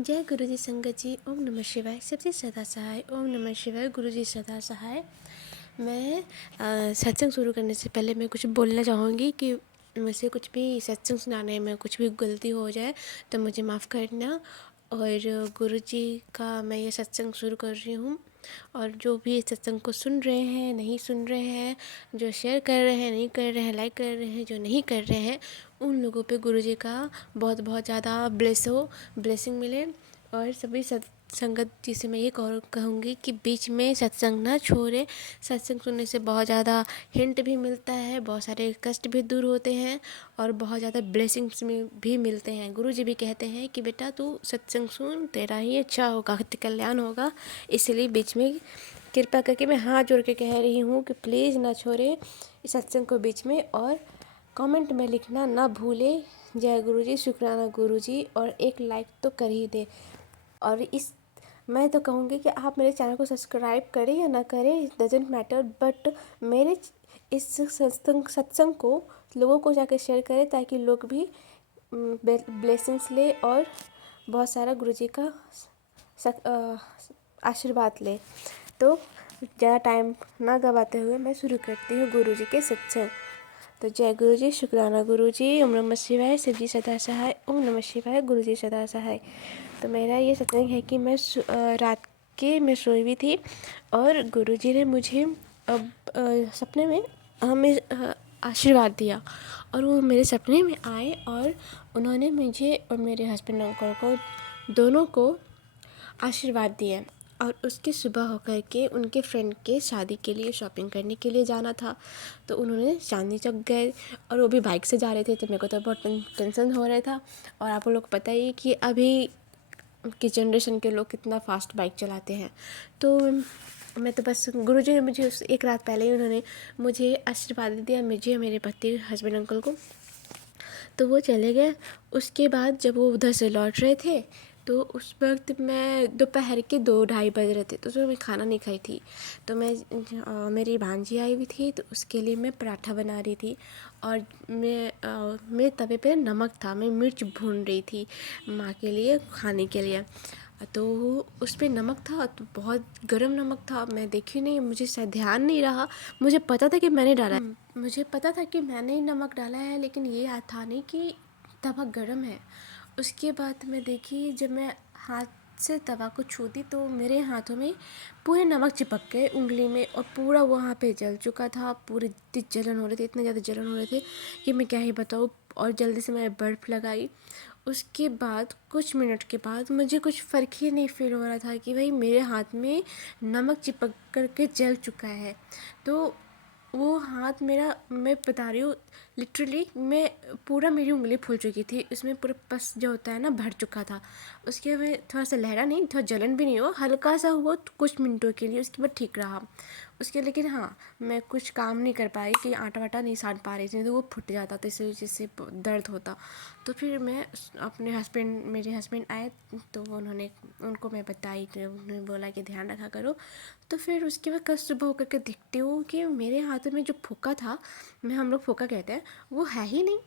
जय गुरुजी संगत जी। ओम नमः शिवाय। सबसे सदा सहाय। ओम नमः शिवाय। गुरुजी सदा सहाय। मैं सत्संग शुरू करने से पहले मैं कुछ बोलना चाहूँगी कि मुझसे कुछ भी सत्संग सुनाने में कुछ भी गलती हो जाए तो मुझे माफ़ करना। और गुरुजी का मैं ये सत्संग शुरू कर रही हूँ, और जो भी इस सत्संग को सुन रहे हैं, नहीं सुन रहे हैं, जो शेयर कर रहे हैं, नहीं कर रहे हैं, लाइक कर रहे हैं, जो नहीं कर रहे हैं, उन लोगों पे गुरुजी का बहुत बहुत ज़्यादा ब्लेसिंग मिले। और सभी संगत जी से मैं ये कहूँगी कि बीच में सत्संग ना छोड़े। सत्संग सुनने से बहुत ज़्यादा हिंट भी मिलता है, बहुत सारे कष्ट भी दूर होते हैं और बहुत ज़्यादा ब्लेसिंग्स में भी मिलते हैं। गुरु जी भी कहते हैं कि बेटा तू सत्संग सुन, तेरा ही अच्छा होगा, कल्याण होगा। इसलिए बीच में कृपा करके मैं हाथ जोड़ के कह रही हूँ कि प्लीज़ ना छोड़े इस सत्संग को बीच में, और कमेंट में लिखना ना भूले। जय गुरु जी, शुक्राना गुरु जी, और एक लाइक तो कर ही दे। और मैं तो कहूँगी कि आप मेरे चैनल को सब्सक्राइब करें या ना करें, इट डजेंट मैटर, बट मेरे इस सत्संग को लोगों को जाकर शेयर करें ताकि लोग भी ब्लेसिंग्स ले और बहुत सारा गुरुजी का आशीर्वाद ले। तो ज़्यादा टाइम ना गवाते हुए मैं शुरू करती हूँ गुरुजी के सत्संग। तो जय गुरु जी, शुक्राना गुरु जी। ओम नमः शिवाय। शिव जी सदा सहाय। ओम नमः शिवाय। गुरु जी सदा सहाय। तो मेरा ये सत्संग है कि रात के मैं सोई हुई थी और गुरु जी ने मुझे सपने में हमें आशीर्वाद दिया, और वो मेरे सपने में आए और उन्होंने मुझे और मेरे हस्बैंड अंकल को दोनों को आशीर्वाद दिए। और उसकी सुबह होकर के उनके फ्रेंड के शादी के लिए शॉपिंग करने के लिए जाना था, तो उन्होंने चांदनी चौक गए और वो भी बाइक से जा रहे थे। तो मेरे को तो बहुत टेंशन हो रहा था। और आप लोग पता ही कि अभी की जनरेशन के लोग कितना फास्ट बाइक चलाते हैं। तो मैं तो बस गुरुजी ने मुझे उस एक रात पहले ही उन्होंने मुझे आशीर्वाद दिया, मुझे मेरे पति हस्बैंड अंकल को। तो वो चले गए। उसके बाद जब वो उधर से लौट रहे थे तो उस वक्त मैं दोपहर के 2-2:30 बज रहे थे, तो उसमें मैं खाना नहीं खाई थी। तो मेरी भांजी आई हुई थी, तो उसके लिए मैं पराठा बना रही थी। और मेरे तवे पे नमक था, मैं मिर्च भून रही थी माँ के लिए खाने के लिए। तो उस पर नमक था, तो बहुत गरम नमक था। मैं देखी नहीं, मुझे शायद ध्यान नहीं रहा। मुझे पता था कि मैंने डाला है, मुझे पता था कि मैंने ही नमक डाला है, लेकिन ये याद था नहीं कि तवा गरम है। उसके बाद मैं देखी, जब मैं हाथ से तवा को छूती तो मेरे हाथों में पूरे नमक चिपक गए उंगली में, और पूरा वहाँ पे जल चुका था। पूरी इतनी जलन हो रही थी, इतने ज़्यादा जलन हो रहे थे कि मैं क्या ही बताऊँ। और जल्दी से मैंने बर्फ़ लगाई। उसके बाद कुछ मिनट के बाद मुझे कुछ फ़र्क ही नहीं फील हो रहा था कि भाई मेरे हाथ में नमक चिपक कर के जल चुका है। तो वो हाथ मेरा, मैं बता रही हूँ लिटरली, मैं पूरा मेरी उंगली फूल चुकी थी, उसमें पूरा पस जो होता है ना भर चुका था। उसके बाद थोड़ा सा लहरा नहीं, थोड़ा जलन भी नहीं हुआ, हल्का सा हुआ कुछ मिनटों के लिए, उसके बाद ठीक रहा उसके। लेकिन हाँ, मैं कुछ काम नहीं कर पाई कि आटा वाटा नहीं सान पा रही थी, तो वो फुट जाता, तो इस वजह से दर्द होता। तो फिर मैं मेरे हस्बैंड आए, तो उनको मैं बताई, तो उन्होंने बोला कि ध्यान रखा करो। तो फिर उसके बाद कल सुबह होकर के देखती हूँ कि मेरे हाथ में जो फोका था, हम लोग फोका कहते हैं, वो है ही नहीं।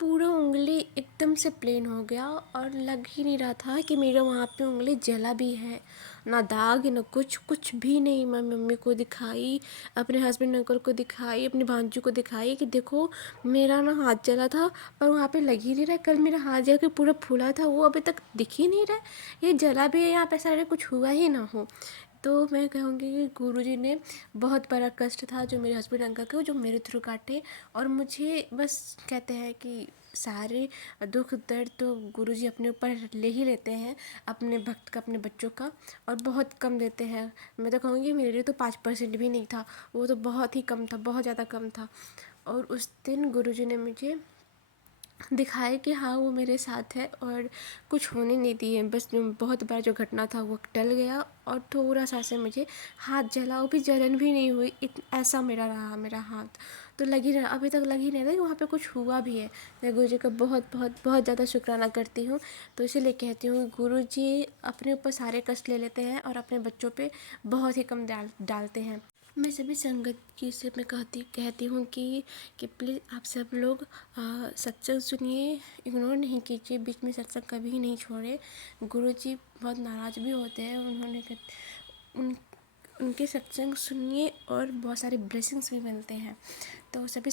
पूरा उंगली एकदम से प्लेन हो गया, और लग ही नहीं रहा था कि मेरा वहाँ पे उंगली जला भी है। ना दाग, ना कुछ भी नहीं। मैं मम्मी को दिखाई, अपने हस्बैंड अंकल को दिखाई, अपनी भांजी को दिखाई कि देखो मेरा ना हाथ जला था, पर वहाँ पे लग ही नहीं रहा। कल मेरा हाथ जल के पूरा फूला था, वो अभी तक दिख ही नहीं रहा। ये जला भी है, यहाँ पे सारे कुछ हुआ ही ना हो। तो मैं कहूँगी कि गुरुजी ने बहुत बड़ा कष्ट था जो मेरे हस्बैंड अंकल को, जो मेरे थ्रू काटे। और मुझे बस कहते हैं कि सारे दुख दर्द तो गुरुजी अपने ऊपर ले ही लेते हैं, अपने भक्त का, अपने बच्चों का, और बहुत कम देते हैं। मैं तो कहूँगी मेरे लिए तो 5% भी नहीं था, वो तो बहुत ही कम था, बहुत ज़्यादा कम था। और उस दिन गुरुजी ने मुझे दिखाए कि हाँ वो मेरे साथ है, और कुछ होने नहीं दिए। बस बहुत बड़ा जो घटना था वो टल गया, और थोड़ा सा से मुझे हाथ जला, वो भी जलन भी नहीं हुई, ऐसा मेरा हाथ तो लगी रहा, अभी तक लगी नहीं रहा कि वहाँ पे कुछ हुआ भी है। मैं गुरु जी का बहुत बहुत बहुत ज़्यादा शुक्राना करती हूँ। तो इसीलिए कहती हूँ गुरु जी अपने ऊपर सारे कष्ट ले लेते हैं और अपने बच्चों पे बहुत ही कम डालते हैं। मैं सभी संगत की से मैं कहती हूँ कि प्लीज़ आप सब लोग सत्संग सुनिए, इग्नोर नहीं कीजिए, बीच में सत्संग कभी नहीं छोड़े। गुरुजी बहुत नाराज़ भी होते हैं, उन उनके सत्संग सुनिए और बहुत सारे ब्लेसिंग्स भी मिलते हैं। तो सभी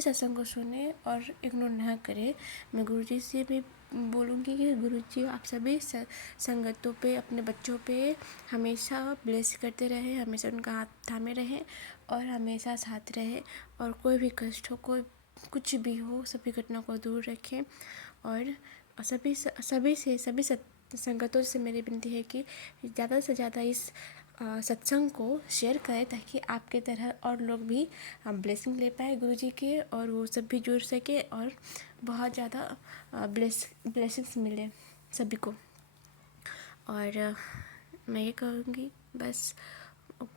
सत्संग को सुने और इग्नोर ना करें। मैं गुरुजी से भी बोलूँगी कि गुरुजी आप सभी संगतों पे, अपने बच्चों पे हमेशा ब्लेस करते रहे, हमेशा उनका हाथ थामे रहे और हमेशा साथ रहे, और कोई भी कष्ट हो, कोई कुछ भी हो, सभी घटना को दूर रखें। और सभी संगतों से मेरी विनती है कि ज़्यादा से ज़्यादा इस सत्संग को शेयर करें, ताकि आपके तरह और लोग भी ब्लेसिंग ले पाए गुरुजी के, और वो सब भी जुड़ सके और बहुत ज़्यादा ब्लेसिंग्स मिले सभी को। और मैं ये कहूँगी बस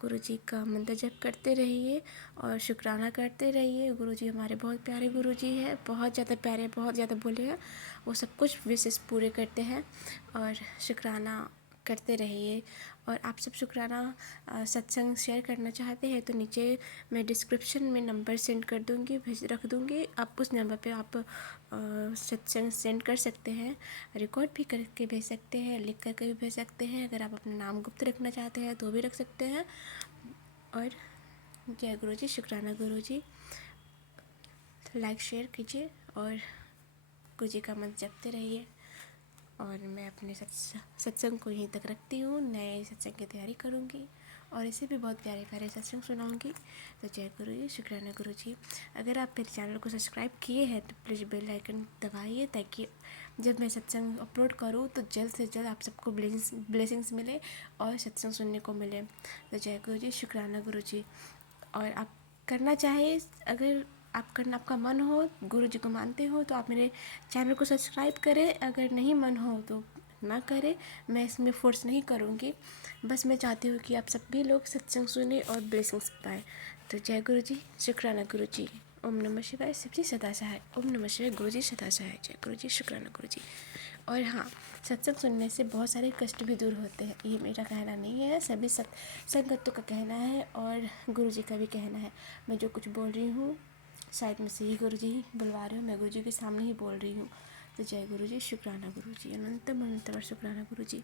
गुरुजी का मंत्र जप करते रहिए और शुक्राना करते रहिए। गुरुजी हमारे बहुत प्यारे गुरुजी है, बहुत ज़्यादा प्यारे, बहुत ज़्यादा भोले हैं। वो सब कुछ विशेष पूरे करते हैं और शुक्राना करते रहिए। और आप सब शुक्राना सत्संग शेयर करना चाहते हैं तो नीचे मैं डिस्क्रिप्शन में नंबर सेंड कर दूँगी, रख दूँगी। आप उस नंबर पे आप सत्संग सेंड कर सकते हैं, रिकॉर्ड भी करके भेज सकते हैं, लिख करके भी भेज सकते हैं। अगर आप अपना नाम गुप्त रखना चाहते हैं तो भी रख सकते हैं। और जय गुरुजी, शुक्राना गुरुजी। लाइक शेयर कीजिए और गुरुजी का मंत्र जपते रहिए। और मैं अपने सत्संग को यहीं तक रखती हूँ, नए सत्संग की तैयारी करूँगी और इसे भी बहुत प्यारे प्यारे सत्संग सुनाऊँगी। तो जय गुरुजी, शुक्राना गुरुजी। अगर आप मेरे चैनल को सब्सक्राइब किए हैं तो प्लीज़ बेल आइकन दबाइए, ताकि जब मैं सत्संग अपलोड करूँ तो जल्द से जल्द आप सबको ब्लेसिंग्स मिले और सत्संग सुनने को मिले। तो जय गुरुजी, शुक्राना गुरुजी। और आप करना चाहे, अगर आपका मन हो, गुरुजी को मानते हो तो आप मेरे चैनल को सब्सक्राइब करें। अगर नहीं मन हो तो ना करें, मैं इसमें फोर्स नहीं करूँगी। बस मैं चाहती हूँ कि आप सभी लोग सत्संग सुने और ब्लेसिंग्स पाए। तो जय गुरुजी, शुक्राना गुरुजी। ओम नमः शिवाय, शिवजी सदा सहाय। ओम नमः शिवाय, गुरुजी सदा सहाय। जय गुरुजी, शुक्राना गुरुजी। और हाँ, सत्संग सुनने से बहुत सारे कष्ट भी दूर होते हैं। ये मेरा कहना नहीं है, सभी संगतों का कहना है और गुरुजी का भी कहना है। मैं जो कुछ बोल रही हूँ शायद मुझसे ही गुरुजी ही बुलवा रहे हो, मैं गुरुजी के सामने ही बोल रही हूँ। तो जय गुरुजी, शुक्राना गुरुजी। अनंत शुक्राना गुरुजी।